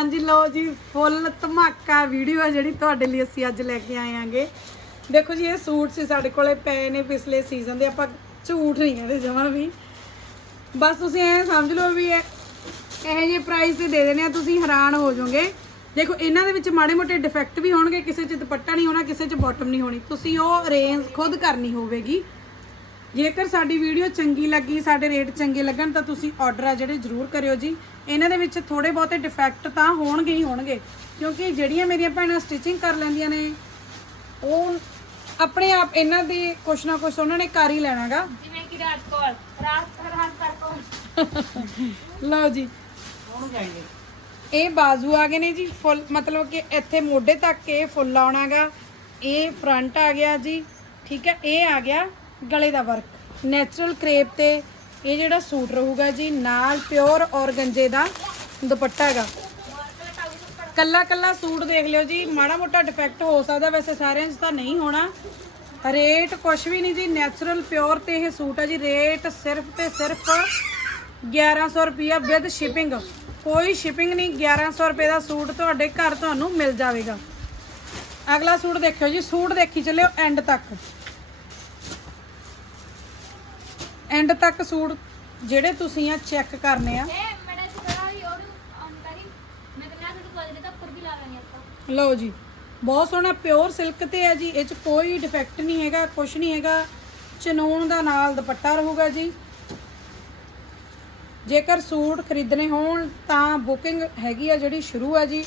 ਹਾਂਜੀ, ਲਓ ਜੀ, ਫੁੱਲ ਧਮਾਕਾ ਵੀਡੀਓ ਹੈ ਜਿਹੜੀ ਤੁਹਾਡੇ ਲਈ ਅਸੀਂ ਅੱਜ ਲੈ ਕੇ ਆਏ ਆਂਗੇ ਦੇਖੋ ਜੀ, ਇਹ ਸੂਟ ਸੀ ਸਾਡੇ ਕੋਲੇ, ਪਏ ਨੇ ਪਿਛਲੇ ਸੀਜ਼ਨ ਦੇ, ਆਪਾਂ ਝੂਠ ਨਹੀਂ ਕਹਿੰਦੇ, ਜਮਾਂ ਵੀ। ਬਸ ਤੁਸੀਂ ਇਹ ਸਮਝ ਲਓ ਵੀ ਇਹ ਇਹ ਜਿਹੇ ਪ੍ਰਾਈਸ ਤੇ ਦੇ ਦੇਣੇ ਆ, ਤੁਸੀਂ ਹੈਰਾਨ ਹੋ ਜਾਓਗੇ। ਦੇਖੋ, ਇਹਨਾਂ ਦੇ ਵਿੱਚ ਮਾੜੇ ਮੋਟੇ ਡਿਫੈਕਟ ਵੀ ਹੋਣਗੇ, ਕਿਸੇ 'ਚ ਦੁਪੱਟਾ ਨਹੀਂ ਹੋਣਾ, ਕਿਸੇ 'ਚ ਬਾਟਮ ਨਹੀਂ ਹੋਣੀ। ਤੁਸੀਂ ਉਹ ਅਰੇਂਜ ਖੁਦ ਕਰਨੀ ਹੋਵੇਗੀ। ਜੇਕਰ ਸਾਡੀ ਵੀਡੀਓ ਚੰਗੀ ਲੱਗੀ, ਸਾਡੇ ਰੇਟ ਚੰਗੇ ਲੱਗਣ, ਤਾਂ ਤੁਸੀਂ ਆਰਡਰ ਆ ਜਿਹੜੇ ਜ਼ਰੂਰ ਕਰਿਓ ਜੀ। ਇਹਨਾਂ ਦੇ ਵਿੱਚ ਥੋੜੇ ਬਹੁਤੇ ਡਿਫੈਕਟ ਤਾਂ ਹੋਣਗੇ ਹੀ ਹੋਣਗੇ ਕਿਉਂਕਿ ਜਿਹੜੀਆਂ ਮੇਰੀਆਂ ਭੈਣਾਂ ਸਟਿਚਿੰਗ ਕਰ ਲੈਂਦੀਆਂ ਨੇ ਉਹ ਆਪਣੇ ਆਪ ਇਹਨਾਂ ਦੀ ਕੁਛ ਨਾ ਕੁਛ ਉਹਨਾਂ ਨੇ ਕਰ ਹੀ ਲੈਣਾਗਾ। ਜਿਵੇਂ ਕਿ ਰਾਤ ਕੋਲ ਰਾਤ ਰਾਤ ਕਰ ਕੋਲ ਲਓ ਜੀ। ਇਹ ਬਾਜ਼ੂ ਆ ਗਏ ਨੇ ਜੀ ਫੁੱਲ ਮਤਲਬ ਕਿ ਇੱਥੇ ਮੋਢੇ ਤੱਕ ਇਹ ਫੁੱਲ ਆਉਣਾਗਾ। ਇਹ ਫਰੰਟ ਆ ਗਿਆ ਜੀ ਠੀਕ ਹੈ ਇਹ ਆ ਗਿਆ ਗਲੇ ਦਾ ਵਰਕ ਨੈਚੁਰਲ ਕਰੇਪ ਤੇ ਇਹ ਜਿਹੜਾ ਸੂਟ ਰਹੂਗਾ ਜੀ, ਨਾਲ ਪਿਓਰ ਔਰਗੰਜੇ ਦਾ ਦੁਪੱਟਾ ਹੈਗਾ। ਕੱਲਾ ਕੱਲਾ ਸੂਟ ਦੇਖ ਲਿਓ ਜੀ, ਮਾੜਾ ਮੋਟਾ ਡਿਫੈਕਟ ਹੋ ਸਕਦਾ, ਵੈਸੇ ਸਾਰਿਆਂ 'ਚ ਤਾਂ ਨਹੀਂ ਹੋਣਾ। ਰੇਟ ਕੁਛ ਵੀ ਨਹੀਂ ਜੀ ਨੈਚੁਰਲ ਪਿਓਰ ਤੇ ਇਹ ਸੂਟ ਹੈ ਜੀ, ਰੇਟ ਸਿਰਫ ਤੇ ਸਿਰਫ 1100 ਰੁਪਿਆ ਵਿਦ ਸ਼ਿਪਿੰਗ ਕੋਈ ਸ਼ਿਪਿੰਗ ਨਹੀਂ 1100 ਰੁਪਏ ਦਾ ਸੂਟ ਤੁਹਾਡੇ ਘਰ ਤੁਹਾਨੂੰ ਮਿਲ ਜਾਵੇਗਾ। ਅਗਲਾ ਸੂਟ ਦੇਖਿਓ ਜੀ, ਸੂਟ ਦੇਖੀ ਚੱਲਿਓ ਐਂਡ ਤੱਕ। ਐਂਡ ਤੱਕ ਸੂਟ ਜਿਹੜੇ ਤੁਸੀਂ ਆ ਚੈੱਕ ਕਰਨੇ ਆ। ਲਓ ਜੀ ਬਹੁਤ ਸੋਹਣਾ ਪਿਓਰ ਸਿਲਕ ਤੇ ਹੈ ਜੀ ਇਹ ਚ ਕੋਈ ਡਿਫੈਕਟ ਨਹੀਂ ਹੈਗਾ ਕੁਝ ਨਹੀਂ ਹੈਗਾ ਚਨੂਨ ਦਾ ਨਾਲ ਦੁਪੱਟਾ ਰਹੂਗਾ ਜੀ। ਜੇਕਰ ਸੂਟ ਖਰੀਦਣੇ ਹੋਣ ਤਾਂ ਬੁਕਿੰਗ ਹੈਗੀ ਆ ਜਿਹੜੀ ਸ਼ੁਰੂ ਆ ਜੀ।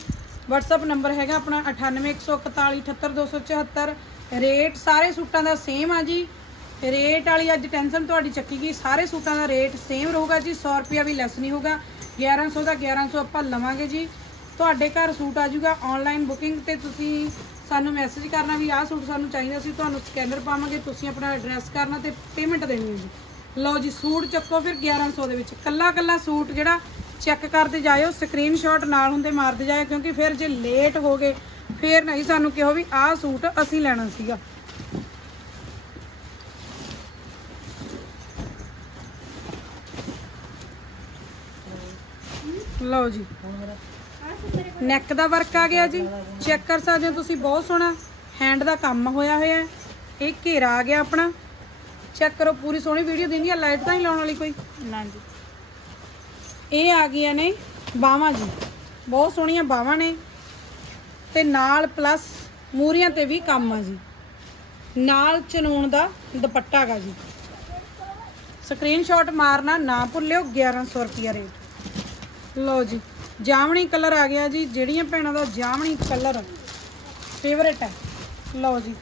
WhatsApp ਨੰਬਰ ਹੈਗਾ ਆਪਣਾ 9814478274 ਰੇਟ ਸਾਰੇ ਸੂਟਾਂ ਦਾ ਸੇਮ ਆ ਜੀ। ਰੇਟ ਵਾਲੀ ਅੱਜ ਟੈਨਸ਼ਨ ਤੁਹਾਡੀ ਚੱਕੀ ਗਈ। ਸਾਰੇ ਸੂਟਾਂ ਦਾ ਰੇਟ ਸੇਮ ਰਹੂਗਾ ਜੀ 100 ਰੁਪਿਆ ਵੀ ਲੈਸ ਨਹੀਂ ਹੋਊਗਾ। 1100 ਦਾ 1100 ਆਪਾਂ ਲਵਾਂਗੇ ਜੀ। ਤੁਹਾਡੇ ਘਰ ਸੂਟ ਆ ਜਾਊਗਾ ਆਨਲਾਈਨ ਬੁਕਿੰਗ ਤੇ ਤੁਸੀਂ ਸਾਨੂੰ ਮੈਸੇਜ ਕਰਨਾ ਵੀ ਆਹ ਸੂਟ ਸਾਨੂੰ ਚਾਹੀਦਾ ਸੀ, ਤੁਹਾਨੂੰ ਸਕੈਨਰ ਪਾਵਾਂਗੇ, ਤੁਸੀਂ ਆਪਣਾ ਐਡਰੈਸ ਕਰਨਾ ਤੇ ਪੇਮੈਂਟ ਦੇਣੀ ਹੈ ਜੀ। ਲਓ ਜੀ, ਸੂਟ ਚੱਕੋ ਫਿਰ 1100 ਦੇ ਵਿੱਚ। ਕੱਲਾ ਕੱਲਾ ਸੂਟ ਜਿਹੜਾ ਚੈੱਕ ਕਰਦੇ ਜਾਇਓ ਸਕਰੀਨਸ਼ਾਟ ਨਾਲ ਹੁੰਦੇ ਮਾਰਦੇ ਜਾਇਓ, ਕਿਉਂਕਿ ਫਿਰ ਜੇ ਲੇਟ ਹੋ ਗਏ, ਫਿਰ ਨਹੀਂ ਸਾਨੂੰ ਕਿਹੋ ਵੀ ਆਹ ਸੂਟ ਅਸੀਂ ਲੈਣਾ ਸੀਗਾ। ਲਓ ਜੀ। ਨੈਕ ਦਾ ਵਰਕ ਆ ਗਿਆ ਜੀ। ਚੈੱਕ ਕਰ ਸਕਦੇ ਹੋ ਤੁਸੀਂ ਬਹੁਤ ਸੋਹਣਾ। ਹੈਂਡ ਦਾ ਕੰਮ ਹੋਇਆ ਹੋਇਆ ਹੈ। ਇਹ ਘੇਰਾ ਆ ਗਿਆ ਆਪਣਾ। ਚੈੱਕ ਕਰੋ ਪੂਰੀ ਸੋਹਣੀ ਵੀਡੀਓ ਦਿੰਦੀ ਆ ਲਾਈਟ ਤਾਂ ਨਹੀਂ ਲਾਉਣ ਵਾਲੀ ਕੋਈ? ਨਾ ਜੀ। ਇਹ ਆ ਗਈਆਂ ਨੇ ਬਾਹਾਂ ਜੀ। ਬਹੁਤ ਸੋਹਣੀਆਂ ਬਾਹਾਂ ਨੇ। ਤੇ ਨਾਲ ਪਲੱਸ ਮੂਰੀਆਂ ਤੇ ਵੀ ਕੰਮ ਆ ਜੀ। ਨਾਲ ਚਨੂਨ ਦਾ ਦੁਪੱਟਾ ਗਾ ਜੀ। ਸਕਰੀਨਸ਼ਾਟ ਮਾਰਨਾ ਨਾ ਭੁੱਲਿਓ 1100 ਰੁਪਿਆ ਰੇਟ ਲਓ ਜੀ, ਜਾਮਣੀ ਕਲਰ ਆ ਗਿਆ ਜੀ, ਜਿਹੜੀਆਂ ਭੈਣਾਂ ਦਾ ਜਾਮਣੀ ਕਲਰ ਫੇਵਰੇਟ ਹੈ। ਲਓ ਜੀ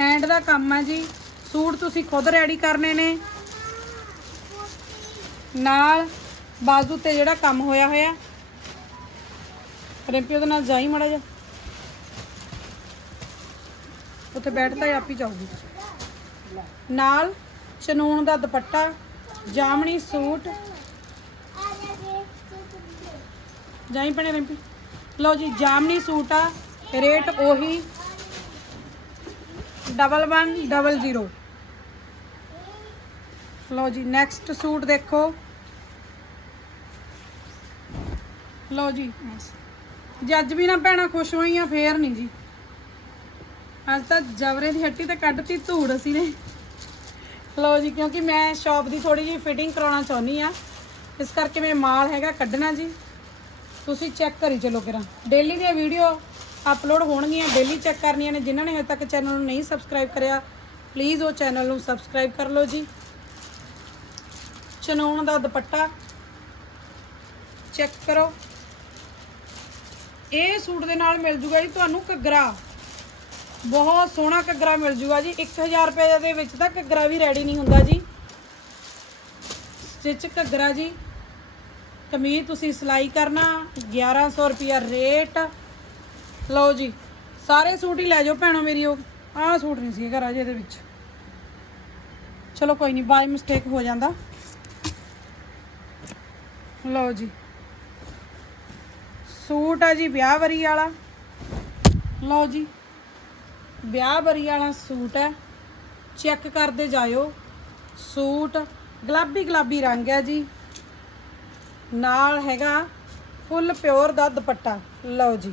ਹੈਂਡ ਦਾ ਕੰਮ ਹੈ ਜੀ, ਸੂਟ ਤੁਸੀਂ ਖੁਦ ਰੈਡੀ ਕਰਨੇ ਨੇ। ਨਾਲ ਬਾਜ਼ੂ ਤੇ ਜਿਹੜਾ ਕੰਮ ਹੋਇਆ ਹੋਇਆ, ਰਿੰਪੀ ਉਹਦੇ ਨਾਲ ਜਾਈ ਮੜਾ ਜਾ ਉੱਥੇ ਬੈਠਦਾ ਆਪ ਹੀ ਜਾਊਗੀ। ਨਾਲ ਚਨੂਨ ਦਾ ਦੁਪੱਟਾ, ਜਾਮਣੀ ਸੂਟ ਜਾਈ ਪਣੇ ਰਿੰਪੀ। ਲਓ ਜੀ, ਜਾਮਨੀ ਸੂਟ ਆ, ਰੇਟ ਉਹੀ ਡਬਲ ਵਨ ਡਬਲ ਜ਼ੀਰੋ ਲਓ ਜੀ ਨੈਕਸਟ ਸੂਟ ਦੇਖੋ। ਲਓ ਜੀ ਜੱਜ ਵੀ ਨਾ ਭੈਣਾ ਖੁਸ਼ ਹੋਈਆਂ, ਫੇਰ ਨਹੀਂ ਜੀ। ਅੱਜ ਤਾਂ ਜਵਰੇ ਦੀ ਹੱਟੀ ਤੇ ਕੱਢਤੀ, ਧੂੜ ਅਸੀਂ ਨੇ। ਲਓ ਜੀ, ਕਿਉਂਕਿ ਮੈਂ ਸ਼ਾਪ ਦੀ ਥੋੜੀ ਜਿਹੀ ਫਿਟਿੰਗ ਕਰਾਉਣਾ ਚਾਹੁੰਦੀ ਆ। ਇਸ ਕਰਕੇ ਮੈਂ ਮਾਲ ਹੈਗਾ ਕੱਢਣਾ ਜੀ। ਤੁਸੀਂ ਚੈੱਕ ਕਰੀ ਚਲੋ ਕਿਰਾ। ਡੇਲੀ ਦੀਆਂ ਵੀਡੀਓ ਅਪਲੋਡ ਹੋਣਗੀਆਂ, ਡੇਲੀ ਚੈੱਕ ਕਰਨੀਆਂ ਨੇ। ਜਿਨ੍ਹਾਂ ਨੇ ਹਜੇ ਤੱਕ ਚੈਨਲ ਨੂੰ ਨਹੀਂ ਸਬਸਕ੍ਰਾਈਬ ਕਰਿਆ ਪਲੀਜ਼ ਉਹ ਚੈਨਲ ਨੂੰ ਸਬਸਕ੍ਰਾਈਬ ਕਰ ਲਓ ਜੀ। ਚਨੂਨ ਦਾ ਦੁਪੱਟਾ ਚੈੱਕ ਕਰੋ। ਇਹ ਸੂਟ ਦੇ ਨਾਲ ਮਿਲ ਜੂਗਾ ਜੀ ਤੁਹਾਨੂੰ ਘੱਗਰਾ। ਬਹੁਤ ਸੋਹਣਾ ਘੱਗਰਾ ਮਿਲ ਜੂਗਾ ਜੀ। 1000 ਰੁਪਏ ਦੇ ਵਿੱਚ ਤਾਂ ਘੱਗਰਾ ਵੀ ਰੈਡੀ ਨਹੀਂ ਹੁੰਦਾ ਜੀ। ਸਟਿਚ ਘੱਗਰਾ ਜੀ। ਕਮੀਜ਼ ਤੁਸੀਂ ਸਿਲਾਈ ਕਰਨਾ 1100 ਰੁਪਿਆ ਰੇਟ। ਲਓ ਜੀ, ਸਾਰੇ ਸੂਟ ਹੀ ਲੈ ਜਾਓ ਭੈਣੋ ਮੇਰੀ ਉਹ। ਆਹ ਸੂਟ ਨਹੀਂ ਸੀ ਘਰ ਅਜੇ ਇਹਦੇ ਵਿੱਚ। ਚਲੋ ਕੋਈ ਨਹੀਂ, ਬਾਈ ਮਿਸਟੇਕ ਹੋ ਜਾਂਦਾ। ਲਓ ਜੀ। ਸੂਟ ਆ ਜੀ ਵਿਆਹ ਵਰੀ ਵਾਲਾ। ਲਓ ਜੀ, ਵਿਆਹ ਵਰੀ ਵਾਲਾ ਸੂਟ ਹੈ। ਚੈੱਕ ਕਰਦੇ ਜਾਇਓ। ਸੂਟ ਗੁਲਾਬੀ ਗੁਲਾਬੀ ਰੰਗ ਹੈ ਜੀ। ਨਾਲ ਹੈਗਾ ਫੁੱਲ ਪਿਓਰ ਦਾ ਦੁਪੱਟਾ। ਲਓ ਜੀ।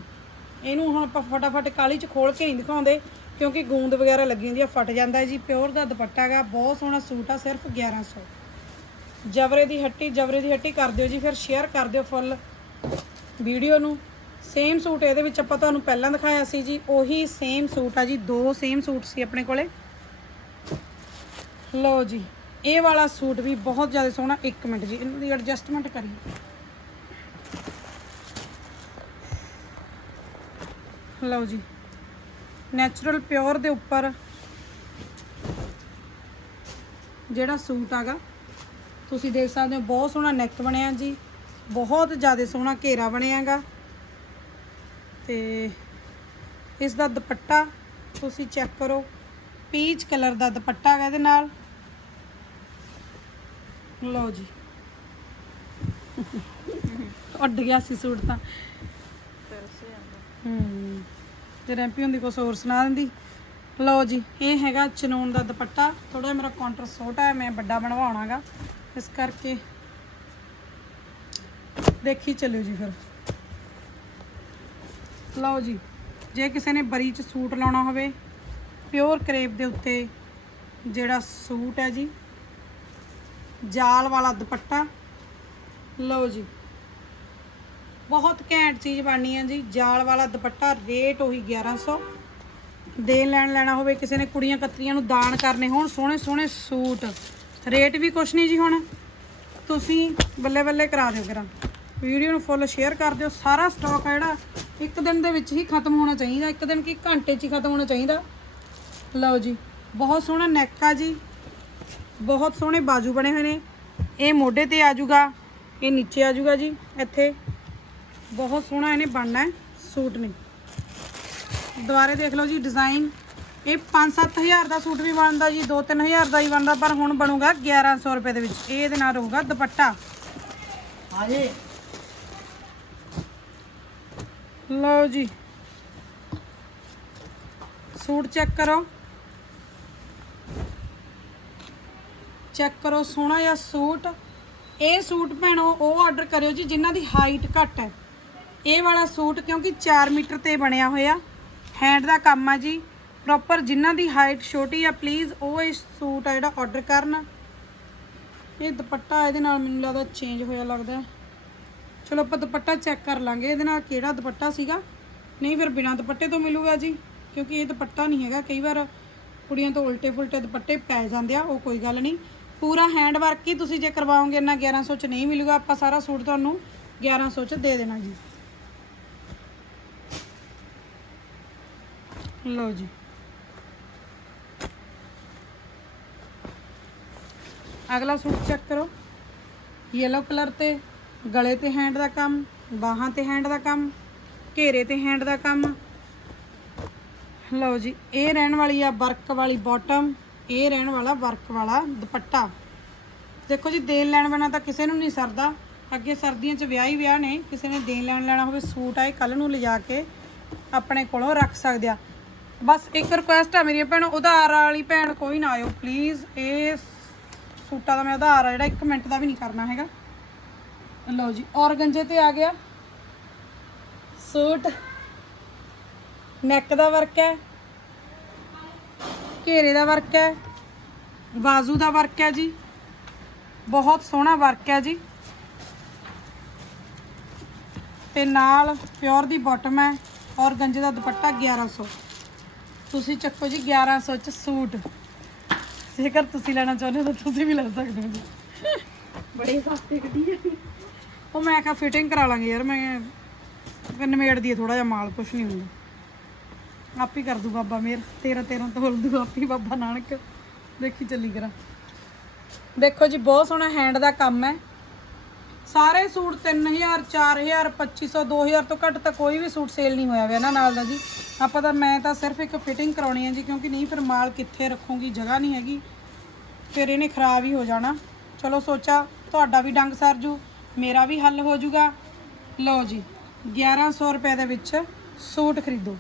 ਇਹਨੂੰ ਹੁਣ ਆਪਾਂ ਫਟਾਫਟ ਕਾਲੀ ਚ ਖੋਲ ਕੇ ਨਹੀਂ ਦਿਖਾਉਂਦੇ, ਕਿਉਂਕਿ ਗੂੰਦ ਵਗੈਰਾ ਲੱਗੀ ਹੁੰਦੀ ਆ, ਫਟ ਜਾਂਦਾ ਜੀ। ਪਿਓਰ ਦਾ ਦੁਪੱਟਾ ਹੈਗਾ, ਬਹੁਤ ਸੋਹਣਾ ਸੂਟ ਆ, ਸਿਰਫ 1100 ਜਵਰੇ ਦੀ ਹੱਟੀ, ਜਵਰੇ ਦੀ ਹੱਟੀ ਕਰ ਦਿਓ ਜੀ, ਫਿਰ ਸ਼ੇਅਰ ਕਰ ਦਿਓ ਫੁੱਲ ਵੀਡੀਓ ਨੂੰ। ਸੇਮ ਸੂਟ ਇਹਦੇ ਵਿੱਚ ਆਪਾਂ ਤੁਹਾਨੂੰ ਪਹਿਲਾਂ ਦਿਖਾਇਆ ਸੀ ਜੀ, ਉਹੀ ਸੇਮ ਸੂਟ ਆ ਜੀ, ਦੋ ਸੇਮ ਸੂਟ ਸੀ ਆਪਣੇ ਕੋਲੇ। ਲਓ ਜੀ। ਇਹ ਵਾਲਾ ਸੂਟ ਵੀ ਬਹੁਤ ਜ਼ਿਆਦਾ ਸੋਹਣਾ 1 ਮਿੰਟ ਜੀ, ਇਹਨਾਂ ਦੀ ਐਡਜਸਟਮੈਂਟ ਕਰੀਏ। ਲਓ ਜੀ ਨੈਚੁਰਲ ਪਿਓਰ ਦੇ ਉੱਪਰ ਜਿਹੜਾ ਸੂਟ ਆਗਾ, ਤੁਸੀਂ ਦੇਖ ਸਕਦੇ ਹੋ, ਬਹੁਤ ਸੋਹਣਾ ਨੈਕ ਬਣਿਆ ਜੀ, ਬਹੁਤ ਜ਼ਿਆਦਾ ਸੋਹਣਾ ਘੇਰਾ ਬਣਿਆਗਾ ਤੇ ਇਸ ਦਾ ਦੁਪੱਟਾ ਤੁਸੀਂ ਚੈੱਕ ਕਰੋ ਪੀਚ ਕਲਰ ਦਾ ਦੁਪੱਟਾ ਹੈਗਾ ਇਹਦੇ ਨਾਲ। ਲਓ ਜੀ। ਉੱਡ ਗਿਆ ਸੀ ਸੂਟ ਤਾਂ। ਹੂੰ, ਜੇ ਰੈਂਪੀ ਹੁੰਦੀ ਕੁਛ ਹੋਰ ਸੁਣਾ ਦਿੰਦੀ। ਲਓ ਜੀ, ਇਹ ਹੈਗਾ ਚਨੂਨ ਦਾ ਦੁਪੱਟਾ। ਥੋੜਾ ਮੇਰਾ ਕਾਊਂਟਰ ਛੋਟਾ ਹੈ, ਮੈਂ ਵੱਡਾ ਬਣਵਾਉਣਾਗਾ। ਇਸ ਕਰਕੇ ਦੇਖੀ ਚੱਲਿਓ ਜੀ ਫਿਰ। ਲਓ ਜੀ, ਜੇ ਕਿਸੇ ਨੇ ਬਰੀ ਚ ਸੂਟ ਲਾਉਣਾ ਹੋਵੇ ਪਿਓਰ ਕਰੇਪ ਦੇ ਉੱਤੇ ਜਿਹੜਾ ਸੂਟ ਹੈ ਜੀ ਜਾਲ ਵਾਲਾ ਦੁਪੱਟਾ। ਲਓ ਜੀ। ਬਹੁਤ ਘੈਂਟ ਚੀਜ਼ ਬਣਨੀ ਹੈ ਜੀ। ਜਾਲ ਵਾਲਾ ਦੁਪੱਟਾ, ਰੇਟ ਉਹੀ 1100 ਦੇ ਲੈਣ ਲੈਣਾ ਹੋਵੇ, ਕਿਸੇ ਨੇ ਕੁੜੀਆਂ ਕਤਰੀਆਂ ਨੂੰ ਦਾਨ ਕਰਨੇ ਹੋਣ, ਸੋਹਣੇ ਸੋਹਣੇ ਸੂਟ। ਰੇਟ ਵੀ ਕੁਛ ਨਹੀਂ ਜੀ ਹੁਣ। ਤੁਸੀਂ ਬੱਲੇ ਬੱਲੇ ਕਰਾ ਦਿਓ ਕਰਾਂ ਵੀਡੀਓ ਨੂੰ ਫੁੱਲ ਸ਼ੇਅਰ ਕਰ ਦਿਓ। ਸਾਰਾ ਸਟਾਕ ਹੈ ਜਿਹੜਾ, ਇੱਕ ਦਿਨ ਦੇ ਵਿੱਚ ਹੀ ਖਤਮ ਹੋਣਾ ਚਾਹੀਦਾ। ਇੱਕ ਦਿਨ ਕੀ ਘੰਟੇ 'ਚ ਹੀ ਖਤਮ ਹੋਣਾ ਚਾਹੀਦਾ। ਲਓ ਜੀ। ਬਹੁਤ ਸੋਹਣਾ ਨੈਕ ਆ ਜੀ। ਬਹੁਤ ਸੋਹਣੇ ਬਾਜੂ ਬਣੇ ਹੋਏ ਨੇ। ਇਹ ਮੋਢੇ ਤੇ ਆ ਜਾਊਗਾ ਇਹ ਨੀਚੇ ਆ ਜਾਊਗਾ ਜੀ ਇੱਥੇ। ਬਹੁਤ ਸੋਹਣਾ ਇਹਨੇ ਬਣਨਾ ਹੈ ਸੂਟ ਨੇ। ਦੁਬਾਰੇ ਦੇਖ ਲਓ ਜੀ ਡਿਜ਼ਾਈਨ ਇਹ 5-7000 ਦਾ ਸੂਟ ਵੀ ਬਣਦਾ ਜੀ 2-3000 ਦਾ ਹੀ ਬਣਦਾ ਪਰ ਹੁਣ ਬਣੂਗਾ 1100 ਰੁਪਏ ਦੇ ਵਿੱਚ। ਇਹ ਇਹਦੇ ਨਾਲ ਰਹੂਗਾ ਦੁਪੱਟਾ। ਹਾਂਜੀ। ਲਓ ਜੀ। ਸੂਟ ਚੈੱਕ ਕਰੋ। ਚੈੱਕ ਕਰੋ, ਸੋਹਣਾ ਜਿਹਾ ਸੂਟ। ਇਹ ਸੂਟ ਭੈਣੋ, ਉਹ ਆਰਡਰ ਕਰਿਓ ਜੀ, ਜਿਨ੍ਹਾਂ ਦੀ ਹਾਈਟ ਘੱਟ ਹੈ। ਇਹ ਵਾਲਾ ਸੂਟ ਕਿਉਂਕਿ 4 ਮੀਟਰ ਤੇ ਬਣਿਆ ਹੋਇਆ। ਹੈਂਡ ਦਾ ਕੰਮ ਆ ਜੀ। ਪ੍ਰੋਪਰ ਜਿਨ੍ਹਾਂ ਦੀ ਹਾਈਟ ਛੋਟੀ ਆ ਪਲੀਜ਼ ਉਹ ਇਹ ਸੂਟ ਆ ਜਿਹੜਾ ਆਰਡਰ ਕਰਨ। ਇਹ ਦੁਪੱਟਾ ਇਹਦੇ ਨਾਲ ਮੈਨੂੰ ਲੱਗਦਾ ਚੇਂਜ ਹੋਇਆ ਲੱਗਦਾ। ਚਲੋ, ਆਪਾਂ ਦੁਪੱਟਾ ਚੈੱਕ ਕਰ ਲਾਂਗੇ, ਇਹਦੇ ਨਾਲ ਕਿਹੜਾ ਦੁਪੱਟਾ ਸੀਗਾ। ਨਹੀਂ, ਫਿਰ ਬਿਨਾਂ ਦੁਪੱਟੇ ਤੋਂ ਮਿਲੂਗਾ ਜੀ, ਕਿਉਂਕਿ ਇਹ ਦੁਪੱਟਾ ਨਹੀਂ ਹੈਗਾ। ਕਈ ਵਾਰ ਕੁੜੀਆਂ ਤੋਂ ਉਲਟੇ ਫੁਲਟੇ ਦੁਪੱਟੇ ਪੈ ਜਾਂਦੇ ਆ, ਉਹ ਕੋਈ ਗੱਲ ਨਹੀਂ। ਪੂਰਾ ਹੈਂਡ ਵਰਕ ਹੀ ਤੁਸੀਂ ਜੇ ਕਰਵਾਓਗੇ, ਇੰਨਾ 1100 ਚ ਨਹੀਂ ਮਿਲੂਗਾ, ਆਪਾਂ ਸਾਰਾ ਸੂਟ ਤੁਹਾਨੂੰ 1100 ਚ ਦੇ ਦੇਣਾ ਜੀ। ਲਓ ਜੀ। ਅਗਲਾ ਸੂਟ ਚੈੱਕ ਕਰੋ। ਯੈਲੋ ਕਲਰ ਤੇ, ਗਲੇ ਤੇ ਹੈਂਡ ਦਾ ਕੰਮ, ਬਾਹਾਂ ਤੇ ਹੈਂਡ ਦਾ ਕੰਮ, ਘੇਰੇ ਤੇ ਹੈਂਡ ਦਾ ਕੰਮ। ਲਓ ਜੀ, ਇਹ ਰਹਿਣ ਵਾਲੀ ਆ ਵਰਕ ਵਾਲੀ ਬਾਟਮ ਇਹ ਰਹਿਣ ਵਾਲਾ, ਵਰਕ ਵਾਲਾ ਦੁਪੱਟਾ। ਦੇਖੋ ਜੀ, ਦੇਣ ਲੈਣ ਬਣਾ ਤਾਂ ਕਿਸੇ ਨੂੰ ਨਹੀਂ ਸਰਦਾ। ਅੱਗੇ ਸਰਦੀਆਂ 'ਚ ਵਿਆਹ ਹੀ ਵਿਆਹ ਨੇ, ਕਿਸੇ ਨੇ ਦੇਣ ਲੈਣ ਲੈਣਾ ਹੋਵੇ, ਸੂਟ ਆਏ ਕੱਲ ਨੂੰ ਲਿਜਾ ਕੇ ਆਪਣੇ ਕੋਲੋਂ ਰੱਖ ਸਕਦੇ ਆ। ਬਸ ਇੱਕ ਰਿਕੁਐਸਟ ਆ ਮੇਰੀ ਭੈਣ, ਉਧਾਰ ਵਾਲੀ ਭੈਣ ਕੋਈ ਨਾ ਆਇਓ ਪਲੀਜ਼ ਇਹ ਸੂਟਾਂ ਦਾ ਮੈਂ ਉਧਾਰ ਆ, ਜਿਹੜਾ 1 ਮਿੰਟ ਦਾ ਵੀ ਨਹੀਂ ਕਰਨਾ ਹੈਗਾ। ਲਓ ਜੀ, ਔਰਗੰਜੇ ਤੇ ਆ ਗਿਆ। ਸੂਟ ਨੈਕ ਦਾ ਵਰਕ ਹੈ। ਘੇਰੇ ਦਾ ਵਰਕ ਹੈ ਬਾਜ਼ੂ ਦਾ ਵਰਕ ਹੈ ਜੀ। ਬਹੁਤ ਸੋਹਣਾ ਵਰਕ ਹੈ ਜੀ। ਤੇ ਨਾਲ ਪਿਓਰ ਦੀ ਬਾਟਮ ਹੈ ਔਰ ਗੰਜੇ ਦਾ ਦੁਪੱਟਾ 1100 ਤੁਸੀਂ ਚੱਕੋ ਜੀ 1100 ਚ ਸੂਟ। ਜੇਕਰ ਤੁਸੀਂ ਲੈਣਾ ਚਾਹੁੰਦੇ ਹੋ ਤਾਂ ਤੁਸੀਂ ਵੀ ਲੈ ਸਕਦੇ ਹੋ ਜੀ। ਬੜੇ ਸਸਤੇ ਕੱਢੀ ਜਾਂਦੀ ਉਹ ਮੈਂ ਕਿਹਾ ਫਿਟਿੰਗ ਕਰਾ ਲਾਂਗੇ ਯਾਰ ਮੈਂ ਨਿਮੇੜ ਦੀ ਥੋੜਾ ਜਿਹਾ ਮਾਲ ਕੁਛ ਨਹੀਂ ਹੁੰਦਾ। ਆਪ ਹੀ ਕਰ ਦੂ ਬਾਬਾ ਮੇਰ, ਤੇਰਾ ਤੇਰਾ ਤੋਲ ਦੂ, ਆਪ ਹੀ ਬਾਬਾ ਨਾਨਕ। ਦੇਖੀ ਚੱਲੀ ਕਰਾਂ। ਦੇਖੋ ਜੀ, ਬਹੁਤ ਸੋਹਣਾ ਹੈਂਡ ਦਾ ਕੰਮ ਹੈ। ਸਾਰੇ ਸੂਟ 3000 4000 2500 2000 ਤੋਂ ਘੱਟ ਤਾਂ ਕੋਈ ਵੀ ਸੂਟ ਸੇਲ ਨਹੀਂ ਹੋਇਆ ਵੇ ਇਹਨਾਂ ਨਾਲ ਦਾ ਜੀ। ਆਪਾਂ ਤਾਂ, ਮੈਂ ਤਾਂ ਸਿਰਫ ਇੱਕ ਫਿਟਿੰਗ ਕਰਾਉਣੀ ਹੈ ਜੀ, ਕਿਉਂਕਿ ਨਹੀਂ ਫਿਰ ਮਾਲ ਕਿੱਥੇ ਰੱਖੂਗੀ, ਜਗ੍ਹਾ ਨਹੀਂ ਹੈਗੀ। ਫਿਰ ਇਹਨੇ ਖਰਾਬ ਹੀ ਹੋ ਜਾਣਾ। ਚਲੋ ਸੋਚਾ, ਤੁਹਾਡਾ ਵੀ ਡੰਗ ਸਰ ਜੂ, ਮੇਰਾ ਵੀ ਹੱਲ ਹੋ ਜਾਊਗਾ ਲਓ ਜੀ 1100 ਰੁਪਏ ਦੇ ਵਿੱਚ ਸੂਟ ਖਰੀਦੋ।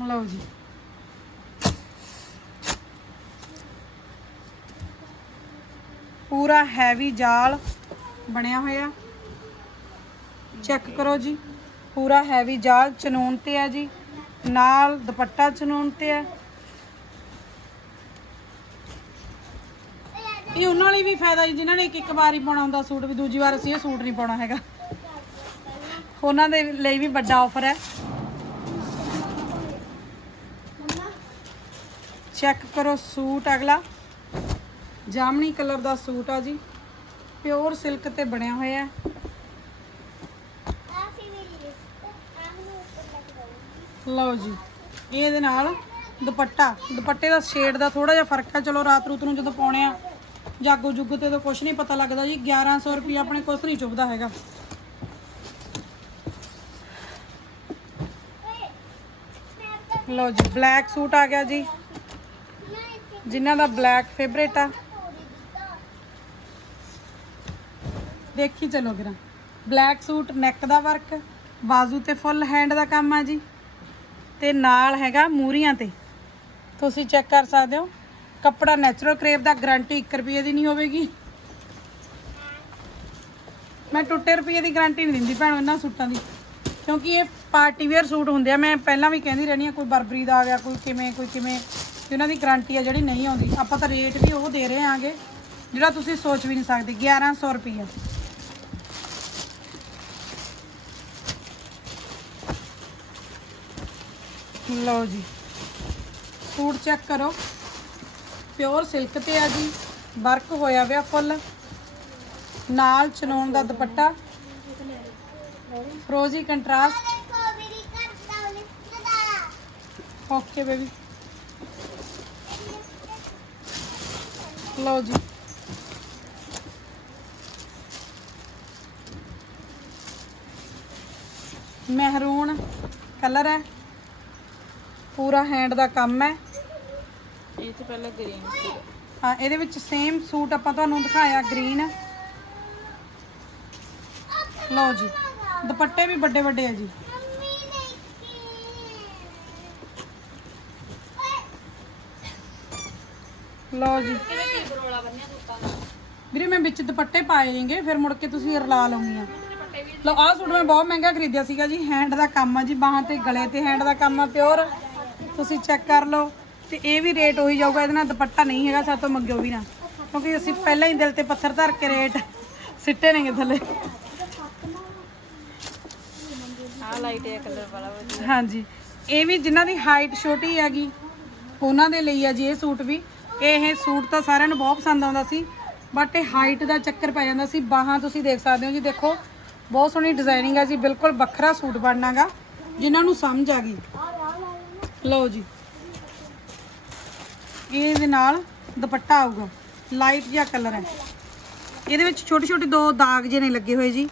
ਲਓ ਜੀ। ਪੂਰਾ ਹੈਵੀ ਜਾਲ ਬਣਿਆ ਹੋਇਆ। ਚੈੱਕ ਕਰੋ ਜੀ। ਪੂਰਾ ਹੈਵੀ ਜਾਲ ਚਨੂਨ ਤੇ ਆ ਜੀ। ਨਾਲ ਦੁਪੱਟਾ ਚਨੂਨ ਤੇ ਆ ਇਹ ਉਹਨਾਂ ਲਈ ਵੀ ਫਾਇਦਾ ਜੀ, ਜਿਨ੍ਹਾਂ ਨੇ ਇੱਕ ਇੱਕ ਵਾਰ ਹੀ ਪਾਉਣਾ ਹੁੰਦਾ ਸੂਟ, ਵੀ ਦੂਜੀ ਵਾਰ ਅਸੀਂ ਇਹ ਸੂਟ ਨਹੀਂ ਪਾਉਣਾ ਹੈਗਾ। ਉਹਨਾਂ ਦੇ ਲਈ ਵੀ ਵੱਡਾ ਆਫਰ ਹੈ। ਚੈੱਕ ਕਰੋ ਸੂਟ ਅਗਲਾ। ਜਾਮਣੀ ਕਲਰ ਦਾ ਸੂਟ ਆ ਜੀ। ਪਿਓਰ ਸਿਲਕ ਤੇ ਬਣਿਆ ਹੋਇਆ ਹੈ। ਲਓ ਜੀ, ਇਹਦੇ ਨਾਲ ਦੁਪੱਟਾ। ਦੁਪੱਟੇ ਦਾ ਸ਼ੇਡ ਦਾ ਥੋੜਾ ਜਿਹਾ ਫ਼ਰਕ ਹੈ। ਚਲੋ ਰਾਤ ਰੂਤ ਨੂੰ ਜਦੋਂ ਪਾਉਣੇ ਆ, ਜਾਗੋ ਜੁਗ ਤੇ ਤਾਂ ਕੁਝ ਨਹੀਂ ਪਤਾ ਲੱਗਦਾ ਜੀ। 1100 ਰੁਪਏ ਆਪਣੇ ਕੁਛ ਨਹੀਂ ਚੁੱਭਦਾ ਹੈਗਾ। ਲਓ ਜੀ ਬਲੈਕ ਸੂਟ ਆ ਗਿਆ ਜੀ। ਜਿਨ੍ਹਾਂ ਦਾ ਬਲੈਕ ਫੇਵਰੇਟ ਆ। ਦੇਖੀ ਚਲੋ ਗਰਾ ਬਲੈਕ ਸੂਟ ਨੈਕ ਦਾ ਵਰਕ ਬਾਜ਼ੂ ਤੇ ਫੁੱਲ ਹੈਂਡ ਦਾ ਕੰਮ ਆ ਜੀ। ਤੇ ਨਾਲ ਹੈਗਾ ਮੂਰੀਆਂ ਤੇ। ਤੁਸੀਂ ਚੈੱਕ ਕਰ ਸਕਦੇ ਹੋ। ਕੱਪੜਾ ਨੈਚੁਰਲ ਕਰੇਪ ਦਾ ਗਾਰੰਟੀ 1 ਰੁਪਏ ਦੀ ਨਹੀਂ ਹੋਵੇਗੀ। ਮੈਂ ਟੁੱਟੇ ਰੁਪਏ ਦੀ ਗਾਰੰਟੀ ਨਹੀਂ ਦਿੰਦੀ ਭੈਣੋ ਇਹਨਾਂ ਸੂਟਾਂ ਦੀ। ਕਿਉਂਕਿ ਇਹ ਪਾਰਟੀ ਵੇਅਰ ਸੂਟ ਹੁੰਦੇ ਆ। ਮੈਂ ਪਹਿਲਾਂ ਵੀ ਕਹਿੰਦੀ ਰਹਿਣੀ ਆ ਕੋਈ ਬਰਬਰੀ ਦਾ ਆ ਗਿਆ, ਕੋਈ ਕਿਵੇਂ ਕੋਈ ਕਿਵੇਂ। ਤੇ ਉਹਨਾਂ ਦੀ ਗਾਰੰਟੀ ਆ ਜਿਹੜੀ ਨਹੀਂ ਆਉਂਦੀ। ਆਪਾਂ ਤਾਂ ਰੇਟ ਵੀ ਉਹ ਦੇ ਰਹੇ ਆਂਗੇ ਜਿਹੜਾ ਤੁਸੀਂ ਸੋਚ ਵੀ ਨਹੀਂ ਸਕਦੇ 1100 ਰੁਪਏ ਲਓ ਜੀ ਸੂਟ ਚੈੱਕ ਕਰੋ। ਪਿਓਰ ਸਿਲਕ ਤੇ ਆ ਜੀ ਵਰਕ ਹੋਇਆ ਵਿਆ ਫੁੱਲ ਨਾਲ ਚਨੋਣ ਦਾ ਦੁਪੱਟਾ। ਫਰੋਜ਼ੀ ਕੰਟਰਾਸਟ ਓਕੇ ਬੇਬੀ ਲਓ ਜੀ। ਮਹਿਰੂਨ ਕਲਰ ਹੈ। ਪੂਰਾ ਹੈਂਡ ਦਾ ਕੰਮ ਹੈ। ਇਹ ਤੋਂ ਪਹਿਲਾਂ ਗ੍ਰੀਨ ਸੀ। ਹਾਂ ਇਹਦੇ ਵਿੱਚ ਸੇਮ ਸੂਟ ਆਪਾਂ ਤੁਹਾਨੂੰ ਦਿਖਾਇਆ ਗ੍ਰੀਨ ਲਓ ਜੀ। ਦੁਪੱਟੇ ਵੀ ਵੱਡੇ ਵੱਡੇ ਆ ਜੀ। ਲਓ ਜੀ। ਵੀਰੇ ਮੈਂ ਵਿੱਚ ਦੁਪੱਟੇ ਪਾਏ ਨੇਗੇ ਫਿਰ ਮੁੜ ਕੇ ਤੁਸੀਂ ਰਲਾ ਵੀ ਲਓ ਆਹ ਸੂਟ ਮੈਂ ਬਹੁਤ ਮਹਿੰਗਾ ਖਰੀਦਿਆ ਸੀਗਾ ਜੀ ਹੈਂਡ ਦਾ ਕੰਮ ਆ ਜੀ ਬਾਹਾਂ ਤੇ ਗਲੇ ਤੇ ਹੈਂਡ ਦਾ ਕੰਮ ਆ ਪਿਓਰ ਤੁਸੀਂ ਚੈੱਕ ਕਰ ਲਓ ਤੇ ਇਹ ਵੀ ਰੇਟ ਉਹੀ ਜਾਊਗਾ ਇਹਦੇ ਨਾਲ ਦੁਪੱਟਾ ਨਹੀਂ ਹੈਗਾ ਸਾਤੋਂ ਮੰਗਿਓ ਵੀ ਨਾ। ਕਿਉਂਕਿ ਅਸੀਂ ਪਹਿਲਾਂ ਹੀ ਦਿਲ ਤੇ ਪੱਥਰ ਧਰ ਕੇ ਰੇਟ ਸਿੱਟੇ ਨੇਗੇ ਥੱਲੇ। ਲਾਈਟ ਕਲਰ ਵਾਲਾ ਹਾਂਜੀ। ਇਹ ਵੀ ਜਿਨ੍ਹਾਂ ਦੀ ਹਾਈਟ ਛੋਟੀ ਹੈਗੀ ਉਹਨਾਂ ਦੇ ਲਈ ਆ ਜੀ ਇਹ ਸੂਟ ਵੀ। ਇਹ ਸੂਟ ਤਾਂ ਸਾਰਿਆਂ ਨੂੰ ਬਹੁਤ ਪਸੰਦ ਆਉਂਦਾ ਸੀ ਬਟ ਇਹ ਹਾਈਟ ਦਾ ਚੱਕਰ ਪੈ ਜਾਂਦਾ ਸੀ। ਬਾਹਾਂ ਤੁਸੀਂ ਦੇਖ ਸਕਦੇ ਹੋ ਜੀ, ਦੇਖੋ, ਬਹੁਤ ਸੋਹਣੀ ਡਿਜ਼ਾਈਨਿੰਗ ਹੈ ਜੀ, ਬਿਲਕੁਲ ਵੱਖਰਾ ਸੂਟ ਬਣਨਾਗਾ ਜਿਨ੍ਹਾਂ ਨੂੰ ਸਮਝ ਆ ਗਈ। ਲਓ ਜੀ। ਇਹਦੇ ਨਾਲ ਦੁਪੱਟਾ ਆਊਗਾ ਲਾਈਟ ਜਿਹਾ ਕਲਰ ਹੈ। ਇਹਦੇ ਵਿੱਚ ਛੋਟੇ ਛੋਟੇ ਦੋ ਦਾਗ ਜਿਹੇ ਨੇ ਲੱਗੇ ਹੋਏ ਜੀ।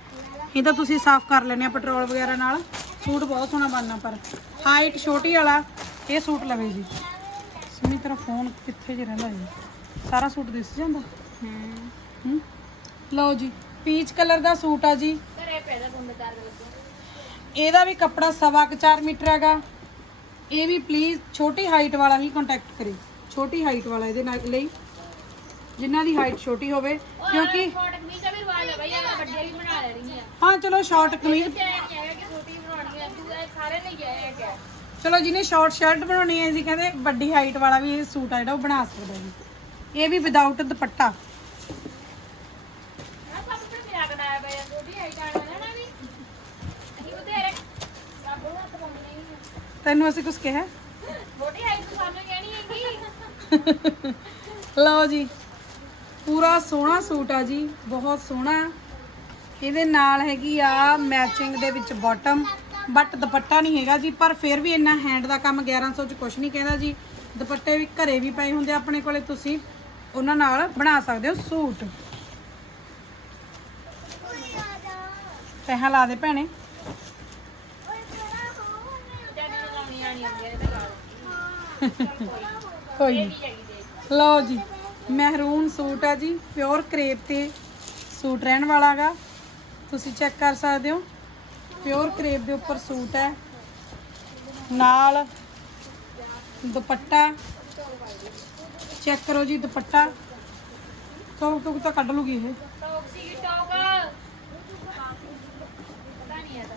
ਇਹ ਤਾਂ ਤੁਸੀਂ ਸਾਫ਼ ਕਰ ਲੈਣੇ ਆ ਪੈਟਰੋਲ ਵਗੈਰਾ ਨਾਲ। ਸੂਟ ਬਹੁਤ ਸੋਹਣਾ ਬਣਨਾ, ਪਰ ਹਾਈਟ ਛੋਟੀ ਵਾਲਾ, ਇਹ ਸੂਟ ਲਵੇ ਜੀ। ਸਿਮੀ ਤੇਰਾ ਫੋਨ ਕਿੱਥੇ ਜੇ ਰਹਿੰਦਾ ਜੀ ਸਾਰਾ ਸੂਟ ਦਿਸ ਜਾਂਦਾ? ਹੂੰ। ਹੂੰ? ਲਓ ਜੀ ਪੀਚ ਕਲਰ ਦਾ ਸੂਟ ਆ ਜੀ। ਘਰੇ ਪੈਦਾ ਗੁੰਡ ਚਾਰ ਲੱਗੇ ਇਹਦਾ ਵੀ ਕੱਪੜਾ ਸਵਾ ਕੁ 4 ਮੀਟਰ ਹੈਗਾ। ਇਹ ਵੀ ਪਲੀਜ਼ ਛੋਟੀ ਹਾਈਟ ਵਾਲਾ ਹੀ ਕੰਟੈਕਟ ਕਰੇ। ਛੋਟੀ ਹਾਈਟ ਵਾਲਾ ਇਹਦੇ ਨਾਲ ਲਈ। ਜਿਨ੍ਹਾਂ ਦੀ ਹਾਈਟ ਛੋਟੀ ਹੋਵੇ। ਕਿਉਂਕਿ ਸ਼ਾਰਟ ਕਮੀਜ਼ ਦਾ ਵੀ ਰਿਵਾਜ ਹੈ ਵੀ ਬਣਾ ਹਾਂ ਚਲੋ ਸ਼ਾਰਟ ਕਮੀਜ਼ ਤੇ ਇਹ ਕਿਹਾ ਕਿ ਛੋਟੀ ਬਣਾਉਣੀ ਹੈ। ਤੂੰ ਇਹ ਸਾਰੇ ਨੇ ਕਿਹਾ ਹੈ। ਕਿ ਚਲੋ ਜਿਹਨੇ ਸ਼ਾਰਟ ਸ਼ਰਟ ਬਣਾਉਣੀ ਹੈ ਜੀ ਕਹਿੰਦੇ ਵੱਡੀ ਹਾਈਟ ਵਾਲਾ ਵੀ ਇਹ ਸੂਟ ਆ ਜਿਹੜਾ ਉਹ ਬਣਾ ਸਕਦਾ ਜੀ ਇਹ ਵੀ ਵਿਦਆਊਟ ਦੁਪੱਟਾ। ਤੈਨੂੰ ਅਸੀਂ ਕੁਝ ਕਿਹਾ? ਛੋਟੀ ਹਾਈਟ ਤੋਂ ਸਾਨੂੰ ਕਹਿਣੀ ਹੈਗੀ। ਲਓ ਜੀ ਪੂਰਾ ਸੋਹਣਾ ਸੂਟ ਆ ਜੀ ਬਹੁਤ ਸੋਹਣਾ। ਇਹਦੇ ਨਾਲ ਹੈਗੀ ਆ ਮੈਚਿੰਗ ਦੇ ਵਿੱਚ ਬਾਟਮ ਬਟ ਦੁਪੱਟਾ ਨਹੀਂ ਹੈਗਾ ਜੀ, ਪਰ ਫਿਰ ਵੀ ਇੰਨਾ ਹੈਂਡ ਦਾ ਕੰਮ 1100 ਚ ਕੁਝ ਨਹੀਂ ਕਹਿੰਦਾ ਜੀ। ਦੁਪੱਟੇ ਵੀ ਘਰੇ ਵੀ ਪਏ ਹੁੰਦੇ ਆਪਣੇ ਕੋਲੇ, ਤੁਸੀਂ ਉਹਨਾਂ ਨਾਲ ਬਣਾ ਸਕਦੇ ਹੋ ਸੂਟ। ਪਹਿਲਾਂ ਲਾ ਦੇ ਭੈਣੇ। ਕੋਈ ਨਹੀਂ। ਲਓ ਜੀ, ਮਹਿਰੂਨ ਸੂਟ ਆ ਜੀ ਪਿਓਰ ਕਰੇਪ ਤੇ ਸੂਟ ਰਹਿਣ ਵਾਲਾਗਾ ਤੁਸੀਂ ਚੈੱਕ ਕਰ ਸਕਦੇ ਹੋ। ਪਿਓਰ ਕਰੇਪ ਦੇ ਉੱਪਰ ਸੂਟ ਹੈ। ਨਾਲ ਦੁਪੱਟਾ। ਚੈੱਕ ਕਰੋ ਜੀ ਦੁਪੱਟਾ। ਟੋਕ ਟੋਕ ਤਾਂ ਕੱਢ ਲੂਗੀ ਇਹ। ਟੋਕ ਸੀ ਟੋਕ ਪਤਾ ਨਹੀਂ ਆਦਾ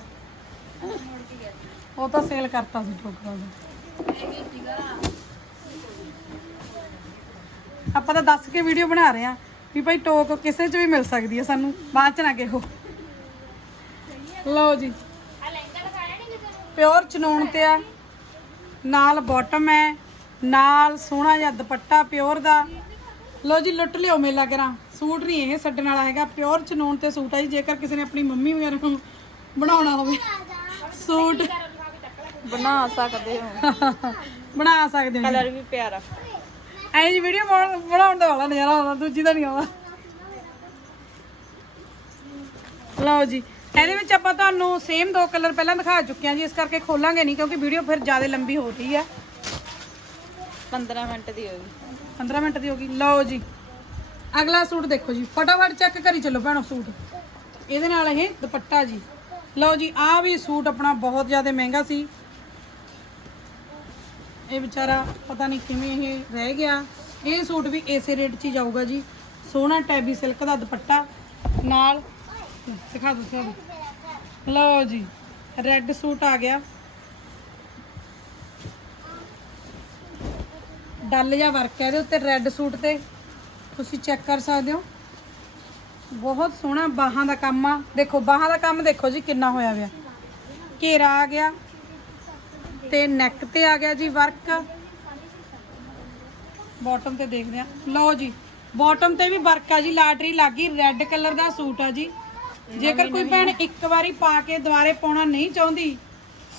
ਮੁੜ ਕੇ ਗਿਆ ਉਹ ਤਾਂ ਸੇਲ ਕਰਤਾ ਸੀ ਟੋਕ ਦਾ। ਆਪਾਂ ਤਾਂ ਦੱਸ ਕੇ ਵੀਡੀਓ ਬਣਾ ਰਹੇ ਆ ਵੀ ਭਾਈ ਟੋਕ ਕਿਸੇ 'ਚ ਵੀ ਮਿਲ ਸਕਦੀ ਹੈ ਸਾਨੂੰ। ਬਾਅਦ 'ਚ ਨਾ ਕਿਹੋ। ਲਓ ਜੀ। ਆ ਪਿਓਰ ਚਨੂਨ ਤੇ ਆ। ਨਾਲ ਬਾਟਮ ਹੈ। ਨਾਲ ਸੋਹਣਾ ਜਿਹਾ ਦੁਪੱਟਾ ਪਿਓਰ ਦਾ। ਲਓ ਜੀ ਲੁੱਟ ਲਿਓ ਮੇਲਾ ਕਰਾਂ। ਸੂਟ ਨਹੀਂ ਇਹ ਛੱਡਣ ਵਾਲਾ ਹੈਗਾ। ਪਿਓਰ ਚਨੂਨ ਤੇ ਸੂਟ ਹੈ ਜੀ। ਜੇਕਰ ਕਿਸੇ ਨੇ ਆਪਣੀ ਮੰਮੀ ਵਗੈਰਾ ਨੂੰ ਬਣਾਉਣਾ ਹੋਵੇ। ਸੂਟ ਬਣਾ ਸਕਦੇ ਹੋ। ਬਣਾ ਸਕਦੇ ਹੋ ਕਲਰ ਵੀ ਪਿਆਰਾ। ਐਂ ਜੀ ਵੀਡੀਓ ਬਣਾਉਣ ਦਾ ਵਾਲਾ ਨਜ਼ਾਰਾ ਆਉਂਦਾ ਦੂਜੀ ਦਾ ਨਹੀਂ ਆਉਂਦਾ। ਲਓ ਜੀ। ਇਹਦੇ ਵਿੱਚ ਆਪਾਂ ਤੁਹਾਨੂੰ ਸੇਮ ਦੋ ਕਲਰ ਪਹਿਲਾਂ ਦਿਖਾ ਚੁੱਕੇ ਹਾਂ ਜੀ ਇਸ ਕਰਕੇ ਖੋਲਾਂਗੇ ਨਹੀਂ ਕਿਉਂਕਿ ਵੀਡੀਓ ਫਿਰ ਜ਼ਿਆਦਾ ਲੰਬੀ ਹੋ ਰਹੀ ਹੈ 15 ਮਿੰਟ ਦੀ ਹੋਗੀ 15 ਮਿੰਟ ਦੀ ਹੋ ਗਈ। ਲਓ ਜੀ ਅਗਲਾ ਸੂਟ ਦੇਖੋ ਜੀ ਫਟਾਫਟ ਚੈੱਕ ਕਰੀ ਚੱਲੋ ਭੈਣੋ ਸੂਟ। ਇਹਦੇ ਨਾਲ ਇਹ ਦੁਪੱਟਾ ਜੀ। ਲਓ ਜੀ ਆਹ ਵੀ ਸੂਟ ਆਪਣਾ ਬਹੁਤ ਜ਼ਿਆਦਾ ਮਹਿੰਗਾ ਸੀ। ਇਹ ਵਿਚਾਰਾ ਪਤਾ ਨਹੀਂ ਕਿਵੇਂ ਇਹ ਰਹਿ ਗਿਆ। ਇਹ ਸੂਟ ਵੀ ਇਸੇ ਰੇਟ 'ਚ ਹੀ ਜਾਊਗਾ ਜੀ। ਸੋਹਣਾ ਟੈਬੀ ਸਿਲਕ ਦਾ ਦੁਪੱਟਾ। ਨਾਲ ਦਿਖਾ ਦੋ ਦਿਓ। ਲਓ ਜੀ ਰੈੱਡ ਸੂਟ ਆ ਗਿਆ। ਡੱਲ ਜਿਹਾ ਵਰਕ ਹੈ ਇਹਦੇ ਉੱਤੇ ਰੈੱਡ ਸੂਟ ਤੇ। ਤੁਸੀਂ ਚੈੱਕ ਕਰ ਸਕਦੇ ਹੋ। ਬਹੁਤ ਸੋਹਣਾ ਬਾਹਾਂ ਦਾ ਕੰਮ ਆ। ਦੇਖੋ, ਬਾਹਾਂ ਦਾ ਕੰਮ ਦੇਖੋ ਜੀ, ਕਿੰਨਾ ਹੋਇਆ ਹੋਇਆ। ਘੇਰਾ ਆ ਗਿਆ ਤੇ ਨੈਕ ਤੇ ਆ ਗਿਆ ਜੀ ਵਰਕ ਬਾਟਮ ਤੇ ਦੇਖਦੇ ਆ ਲਓ ਜੀ ਬਾਟਮ ਤੇ ਵੀ ਵਰਕ ਆ ਜੀ, ਲਾਟਰੀ ਲੱਗੀ ਰੈੱਡ ਕਲਰ ਦਾ ਸੂਟ ਆ ਜੀ। ਜੇਕਰ ਕੋਈ ਭੈਣ ਇੱਕ ਵਾਰੀ ਪਾ ਕੇ ਦੁਬਾਰੇ ਪਾਉਣਾ ਨਹੀਂ ਚਾਹੁੰਦੀ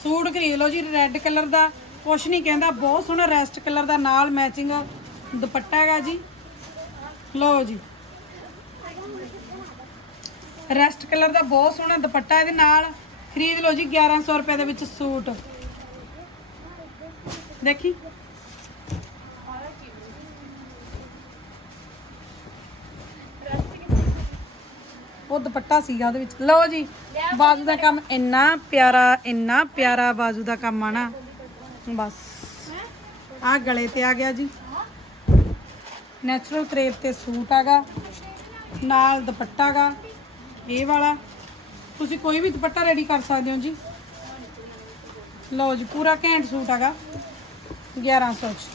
ਸੂਟ ਖਰੀਦ ਲਓ ਜੀ ਰੈੱਡ ਕਲਰ ਦਾ। ਕੁਛ ਨਹੀਂ ਕਹਿੰਦਾ ਬਹੁਤ ਸੋਹਣਾ ਰੈਸਟ ਕਲਰ ਦਾ ਨਾਲ ਮੈਚਿੰਗ ਦੁਪੱਟਾ ਹੈਗਾ ਜੀ। ਲਓ ਜੀ। ਰੈਸਟ ਕਲਰ ਦਾ ਬਹੁਤ ਸੋਹਣਾ ਦੁਪੱਟਾ ਇਹਦੇ ਨਾਲ। ਖਰੀਦ ਲਓ ਜੀ 1100 ਰੁਪਏ ਦੇ ਵਿੱਚ ਸੂਟ। ਦੇਖੀ? ਦੁਪੱਟਾ ਸੀਗਾ ਉਹਦੇ ਵਿੱਚ। ਲਓ ਜੀ, ਬਾਜ਼ੂ ਦਾ ਕੰਮ ਇੰਨਾ ਪਿਆਰਾ ਇੰਨਾ ਪਿਆਰਾ ਬਾਜ਼ੂ ਦਾ ਕੰਮ ਆ ਨਾ। ਬਸ। ਆ ਗਲੇ ਤੇ ਆ ਗਿਆ ਜੀ। ਨੈਚੁਰਲ ਕਰੇਪ ਤੇ ਸੂਟ ਆਗਾ ਨਾਲ ਦੁਪੱਟਾ ਗਾ ਇਹ ਵਾਲਾ। ਤੁਸੀਂ ਕੋਈ ਵੀ ਦੁਪੱਟਾ ਰੈਡੀ ਕਰ ਸਕਦੇ ਹੋ ਜੀ। ਲਓ ਜੀ, ਪੂਰਾ ਘੈਂਟ ਸੂਟ ਹੈਗਾ। 1100 ਚ।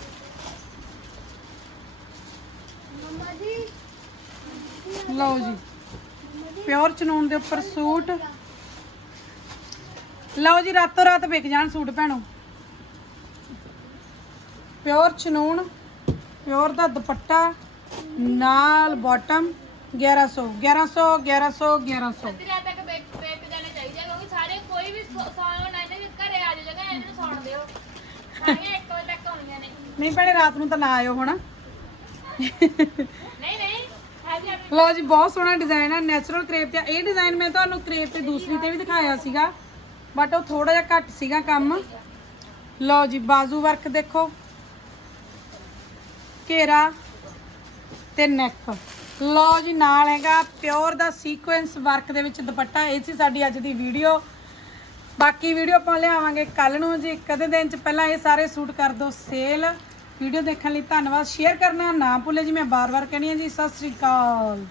ਲਓ ਜੀ। ਪਿਓਰ ਚਨੂਨ ਦੇ ਉੱਪਰ ਸੂਟ। ਲਓ ਜੀ ਰਾਤੋਂ ਰਾਤ ਵਿਕ ਜਾਣ ਸੂਟ ਭੈਣੋ। ਪਿਓਰ ਚਨੂਨ ਪਿਓਰ ਦਾ ਦੁਪੱਟਾ ਨਾਲ ਬਾਟਮ 1100 1100 1100 1100 ਅੱਧੀ ਰਾਤ ਤੱਕ ਵੇਚ ਵੇਚ ਜਾਣੇ ਚਾਹੀਦੇ ਆ, ਕਿਉਂਕਿ ਸਾਰੇ ਕੋਈ ਵੀ ਸੌ- ਸੌਣ ਆਏ ਨੇ ਵੀ ਘਰੇ ਆ ਜਾਓ ਜਗ੍ਹਾ ਇਹਨਾਂ ਨੂੰ ਸੌਣ ਦਿਓ। ਸਾਰੀਆਂ ਇੱਕ ਵਜੇ ਤੱਕ ਆਉਣੀਆਂ ਨੇ। ਨਹੀਂ ਭੈਣੇ ਰਾਤ ਨੂੰ ਤਾਂ ਨਾ ਆਇਓ ਹੁਣ। ਨਹੀਂ ਨਹੀਂ ਲਓ ਜੀ, ਬਹੁਤ ਸੋਹਣਾ ਡਿਜ਼ਾਈਨ ਆ ਨੈਚੁਰਲ ਕ੍ਰੇਪ ਤੇ ਆ ਇਹ ਡਿਜ਼ਾਈਨ ਮੈਂ ਤੁਹਾਨੂੰ ਕ੍ਰੇਪ ਤੇ ਦੂਸਰੀ ਤੇ ਵੀ ਦਿਖਾਇਆ ਸੀਗਾ ਬਟ ਉਹ ਥੋੜਾ ਜਿਹਾ ਘੱਟ ਸੀਗਾ ਕੰਮ। ਲਓ ਜੀ, ਬਾਜ਼ੂ ਵਰਕ ਦੇਖੋ। ਘੇਰਾ ਤੇ ਨੈਕ ਲਓ ਜੀ, ਨਾਲ ਹੈਗਾ ਪਿਓਰ ਦਾ ਸੀਕੁਐਂਸ ਵਰਕ ਦੇ ਵਿੱਚ ਦੁਪੱਟਾ। ਇਹ ਸੀ ਸਾਡੀ ਅੱਜ ਦੀ ਵੀਡੀਓ ਬਾਕੀ ਵੀਡੀਓ ਆਪਾਂ ਲਿਆਵਾਂਗੇ ਕੱਲ ਨੂੰ ਜੀ। ਇੱਕ ਅੱਧੇ ਦਿਨ ਚ ਪਹਿਲਾਂ ਇਹ ਸਾਰੇ ਸੂਟ ਕਰ ਦਿਓ ਸੇਲ ਵੀਡੀਓ ਦੇਖਣ ਲਈ ਧੰਨਵਾਦ। ਸ਼ੇਅਰ ਕਰਨਾ ਨਾ ਭੁੱਲੇ ਜੀ, ਮੈਂ ਬਾਰ-ਬਾਰ ਕਹਿੰਦੀ ਹਾਂ ਜੀ, ਸਤਿ ਸ੍ਰੀ ਅਕਾਲ।